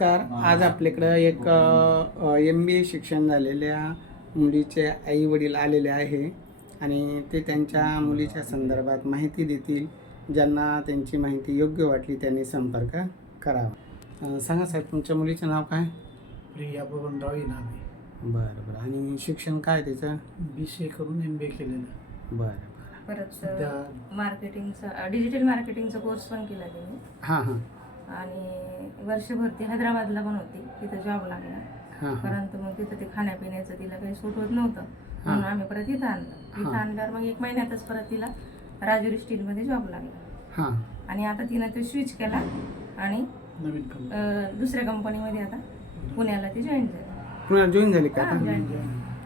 नमस्कार. आज आपल्याकडं एक एम बी ए शिक्षण झालेल्या मुलीचे आई वडील आलेले आहे आणि ते त्यांच्या मुलीच्या संदर्भात माहिती देतील ज्यांना त्यांची माहिती योग्य वाटली त्यांनी संपर्क करावा. सांगा साहेब तुमच्या मुलीचं नाव काय? प्रिया बबनराव इनामे. बरं बरं. आणि शिक्षण काय तिचं? बी सी ए करून एम बी ए केलेलं. बरं बरं. परत मार्केटिंगचा डिजिटल मार्केटिंगचा कोर्स पण केला त्यांनी. हां हां. आणि वर्षभर ती हैदराबादला पण होती तिथं जॉब लागला. परंतु मग तिथं ते खाण्यापिण्याचं तिला काही सूट होत नव्हतं. म्हणून आम्ही परत इथं आणलं. इथं. आणल्यावर मग एक महिन्यातच परत तिला राजुरी स्टीलमध्ये जॉब लागला. हां. आणि आता तिनं ते स्विच केला आणि नवीन कंपनी अं, दुसऱ्या कंपनीमध्ये आता पुण्याला ती जॉईन झाली. पुण्याला जॉईन झाली का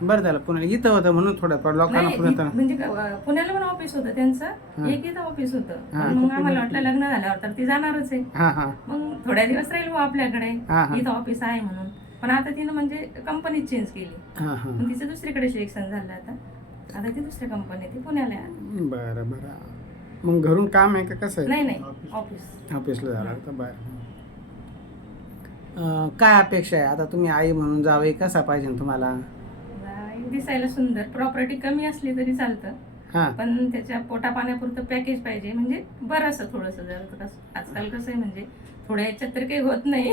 बरं झालं पुण्याला. इथं होतं म्हणून थोडंफार लोकांना नाही, पुण्यात म्हणजे का- पुण्याला पण ऑफिस होतं त्यांचं. एक इथं ऑफिस होतं. पण मग आम्हाला वाटलं लग्न झाल्यावर तर ती जाणारच आहे. हां हां. मग थोड्या दिवस राहील बुवा आपल्याकडे. हा, हा. इथं ऑफिस आहे म्हणून. पण आता तिनं म्हणजे कंपनीच चेंज केली. हां हां. मग तिचं दुसरीकडे सिलेक्शन झालं आता. आता ती दुसऱ्या कंपनी ती पुण्याला आहे. बरं बरं. मग घरून काम आहे का कसं आहे? नाही नाही. ऑफिस ऑफिसला जाणार तर बरं. अं, काय अपेक्षा आहे? आता तुम्ही आई म्हणून जावे कसा पाहिजे तुम्हाला? दिसायला सुंदर. प्रॉपर्टी कमी असली तरी चालतं. हां. पण त्याच्या पोटा पाण्यापुरतं पॅकेज पाहिजे. म्हणजे बरं असं थोडंसं जर कसं आजकाल कसं आहे म्हणजे थोड्या याच्यात तर काही होत नाही.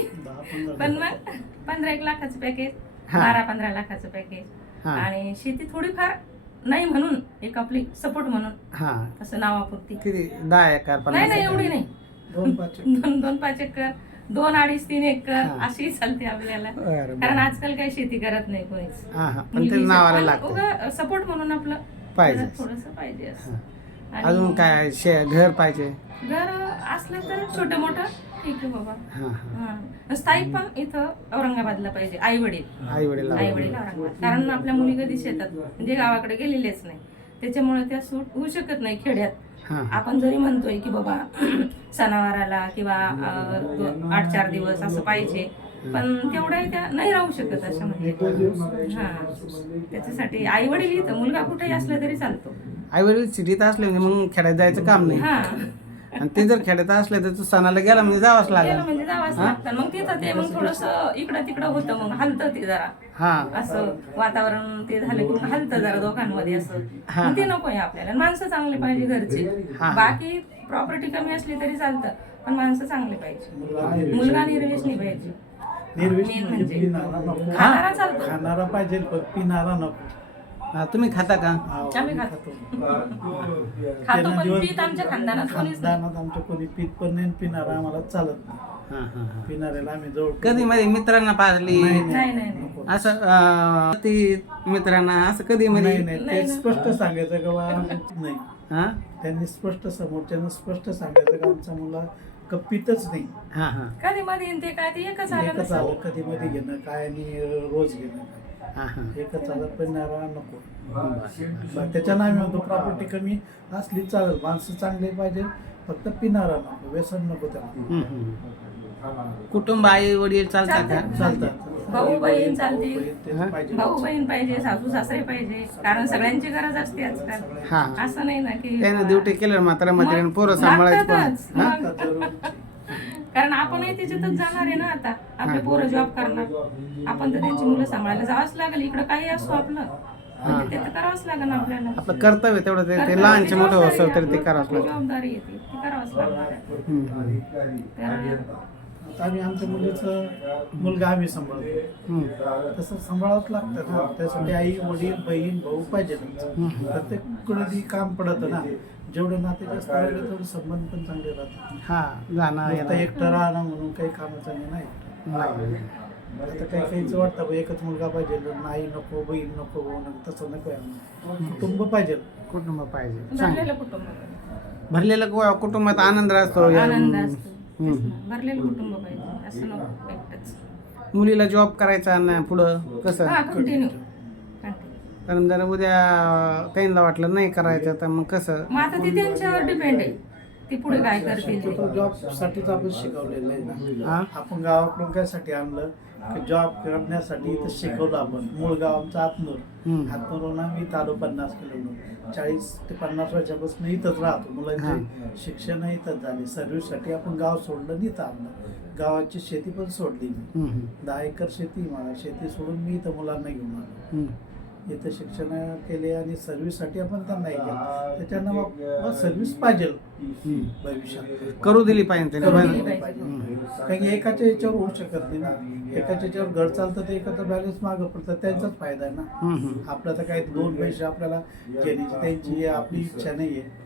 पण मग पंधरा एक लाखाचं पॅकेज. बारा पंधरा लाखाचं पॅकेज हां. आणि शेती थोडीफार नाही म्हणून एक आपली सपोर्ट म्हणून. हां. असं नावापुरती. किती? दहा एकर नाही नाही एवढी नाही. दोन पाच दोन दोन पाच एकर. दोन अडीच तीन एकर हा. अशी चालते आपल्याला. बरं कारण बरं आजकाल काही शेती करत नाही कोणीच. हां हां. पण ते नावाला लागतं. सपोर्ट म्हणून आपलं पाहिजे. थोडस पाहिजे असं. आणि अजून काय शे घर पाहिजे? घर असलं तर छोटं मोठं. ठीक आहे बाबा. हां हां. हा. स्थायिक पण इथं औरंगाबादला पाहिजे. आई वडील आई वडील आई वडील औरंगाबाद. कारण आपल्या मुली कधीच येतात म्हणजे गावाकडे गेलेलेच नाही. त्याच्यामुळे त्या सूट होऊ शकत नाही खेड्यात. आपण जरी म्हणतोय की बाबा सणावाराला किंवा आठ चार दिवस असं पाहिजे पण तेवढ्या त्या नाही राहू शकत अशा म्हणजे. हा त्याच्यासाठी आई वडील इथं मुलगा कुठेही असला तरी चालतो. आई वडील सिटीत असले म्हणजे मग खेड्यात जायचं काम नाही. हा. आणि ते जर खेड्यात असले तर तू सणाला गेला म्हणजे जावंच गेलं लागेल म्हणजे जावंच लागतं. मग तिथं ते मग थोडस इकडं तिकडं होतं. मग हलतं ते जरा. हां. असं वातावरण ते झालं की मग हलतं जरा दोघांमध्ये असं. हा. मग ते नको आहे आपल्याला. माणसं चांगले पाहिजे घरचे. हा. बाकी प्रॉपर्टी कमी असली तरी चालतं. पण माणसं चांगले पाहिजे. मुलगा निर्वेश नाही पाहिजे. निर्विष Main म्हणजे म्हणजे. पिणारा नको. खाणारा चालतो. खाणारा पाहिजे पण पिणारा नको. हां, तुम्ही खाता का? आम्ही आम्ही खातो. खातो. खातो त्यांना पण दिवस- पीत आमच्या खानदानात कोणीच नाही. खानदानात आमच्या कोणी पीत पण नाही पिणारा आम्हाला चालत नाही. हां हां हां. पिणाऱ्याला आम्ही जवळ कधी मध्ये मित्रांना पाजली? नाही, नाही नाही नाही नको. असं अं, ती मित्रांना असं कधी मध्ये नाही नाही नाही ते ना. स्पष्ट सांगायचं का बा? नाही. हां? त्यांनी स्पष्ट समोरच्यानं स्पष्ट सांगायचं का आमचा मुला कप्पीतच नाही. हां हां. कधी मध्ये येईन ते काय ते एकच आलं एकच नसेल. आलं कधी मध्ये घेणं काय आणि रोज घेणं. हां हां एकच आलं पिणारा नको. बरं, त्याच्यानं आम्ही म्हणतो प्रॉपर्टी कमी असली चालेल. माणसं चांगले पाहिजे फक्त पिणारा नको व्यसन नको त्याला. कुटुंब आई वडील चालतात का? चालतं. चालतात. भाऊ बहीण चालते. भाऊ बहीण पाहिजे. सासू सासरे पाहिजे. कारण सगळ्यांची गरज असते आजकाल. हां. असं नाही ना की त्यानं ड्युटी केलं मात्रमध्ये पोरं सांभाळायचं कारण आपणही त्याच्यातच जाणार आहे ना आता. आपले पोरं जॉब करणार. आपण तर त्यांची मुलं सांभाळायला जावंच लागेल. इकडं काही असो आपलं. म्हणजे ते तर करावंच लागेल आपल्याला. आपलं कर्तव्य तेवढं. ते- लहानचे मोठं जबाबदारी असं तरी ते करावंच लागतं जबाबदारी येते ती. करावंच लागणार आहे. तर आम्ही आमच्या मुलीचं मुलगा आम्ही सांभाळतो. तसं सांभाळावंच लागतं ना. त्यासाठी आई वडील बहीण भाऊ पाहिजे प्रत्येक कुणाची काम पडतं ना. जेवढं नाते जास्त राहिलं तेवढं संबंध पण चांगले राहतात. हां जाणार आता. एकटं राहणं म्हणून काही कामाचं नाही नाही. नाही. आता काही काहीच वाटतं एकच मुलगा पाहिजे. नाही नको बहीण नको भाऊ नको तसं नको. कुटुंब पाहिजे. कुटुंब पाहिजे. भरलेलं कुटुंब. भरलेलं कु- कुटुंबात आनंद असतो. या- आनंद असतो. भरलेलं कुटुंब पाहिजे असं नको एकटंच. मुलीला जॉब करायचा नाही पुढं? कसं? हा कंटिन्यू कारण जर उद्या काहींना वाटलं नाही करायचं तर मग कसं? मग आता ते त्यांच्यावर डिपेंड आहे. ती पुढे काय करतील ते. जॉब साठीच आपण शिकवलेलं आहे ना. हा? आपण गावाकडून कायसाठी आणलं? जॉब करण्यासाठी इथं शिकवलं आपण. मूळ गाव आमचं आतनूर. हम्म. हातनूरून आम्ही आलो पन्नास किलोमीटर. चाळीस ते पन्नास वर्षापासून इथंच राहतो. मुलांचे शिक्षण इथंच झाले. सर्व्हिससाठी आपण गाव सोडलं आणि इथं आणलं गावाची शेती पण सोडली मी दहा एकर शेती मला शेती सोडून मी इथं मुलांना घेऊन आलो. इथं शिक्षण केले आणि सर्व्हिससाठी आपण त्यांना हे केलं. त्याच्यानं मग सर्व्हिस पाहिजे. भविष्यात. करू दिली पाहिजे करू. दिली. कारण की एकाच्या याच्यावर होऊ शकत नाही ना. एकाच्या याच्यावर घर चालतं तर एकाचा बॅलन्स मागं पडतं. त्यांचाच फायदा आहे ना. आपलं तर काही दोन पैसे आपल्याला घेण्याची त्यांची आपली इच्छा नाही आहे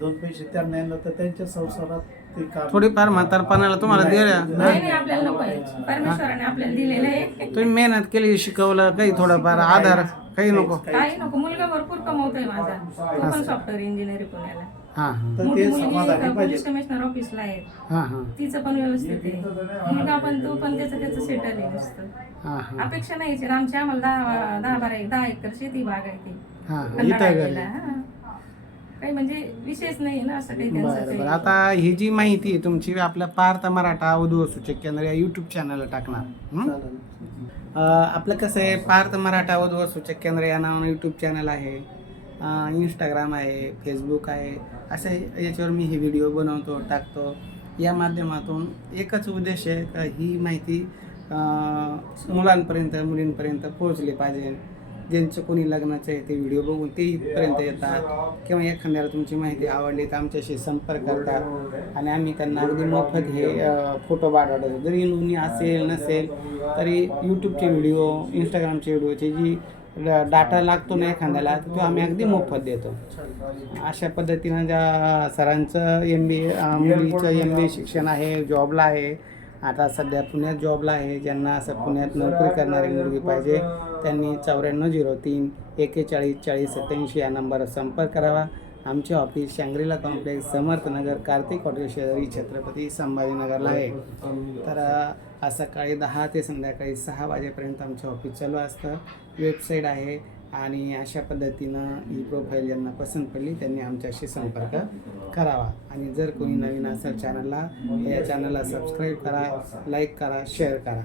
दोन पैसे त्यांना येणं तर त्यांच्या संसारात ते काम थोडीफार म्हातारपणाला तुम्हाला दिल्या? नाही नाही आपल्याला नको आहे. परमेश्वराने आपल्याला दिलेलं आहे. तुम्ही मेहनत केली शिकवलं काही थोडंफार आधार काही नको. काही नको मुलगा भरपूर कमवतोय माझा. तो पण सॉफ्टवेअर इंजिनियर पुण्याला. हा हा. तर मोठी ते मुलगी समाधानी पोलीस पाहिजे. कमिशनर ऑफिसला आहे. हा हा. तिचं पण व्यवस्थित आहे. मुलगा पण तो पण त्याचं त्याचं सेटल आहे नुसतं हा हा. अपेक्षा नाही आहे. आमची आम्हाला दहा दहा बारा दहा एकर शेती बाग आहे ती. हा हा. इथं गेला, हा. काही म्हणजे विशेष नाही ना असं काही त्यांचं बरं. आता ही जी माहिती आहे तुमची आपल्या पार्थ मराठा वधू सूचक केंद्र या युट्यूब चॅनलला टाकणार. हं? अं, आपलं कसं आहे पार्थ मराठा वधू सूचक केंद्र या नावानं यूट्यूब चॅनल आहे इंस्टाग्राम आहे फेसबुक आहे असे याच्यावर मी हे व्हिडिओ बनवतो टाकतो. या माध्यमातून एकच उद्देश आहे का ही माहिती अं, मुलांपर्यंत मुलींपर्यंत पोहोचली पाहिजे. ज्यांचं कोणी लग्नाचं आहे ते व्हिडिओ बघून ते इथपर्यंत येतात. किंवा एखाद्याला तुमची माहिती आवडली तर आमच्याशी संपर्क करतात. आणि आम्ही त्यांना अगदी मोफत हे फोटो पाठवतो. जरी नोंदणी असेल नसेल तरी यूट्यूबचे व्हिडिओ इंस्टाग्रामचे व्हिडिओचे जी डाटा लागतो ना एखाद्याला तर तो आम्ही अगदी मोफत देतो. अशा पद्धतीनं ज्या सरांचं एम बी ए मुलीचं एम बी ए शिक्षण आहे जॉबला आहे. आता सध्या पुण्यात जॉबला आहे. ज्यांना असं पुण्यात नोकरी करणारी मुलगी पाहिजे त्यांनी चौऱ्याण्णव झिरो तीन एकेचाळीस चाळीस सत्याऐंशी या नंबरवर संपर्क करावा. आमचे office Shangrila complex Samarthnagar Kartik hotel शेजारी छत्रपती संभाजीनगरला आहे. तर आज सकाळी दहा ते संध्याकाळी सहा वाजेपर्यंत आमचं ऑफिस चालू असतं. वेबसाईट आहे आणि अशा पद्धतीनं ही प्रोफाईल ज्यांना पसंत पडली त्यांनी आमच्याशी संपर्क करावा. आणि जर कोणी नवीन असेल चॅनलला या चॅनलला सबस्क्राईब करा लाईक करा शेअर करा.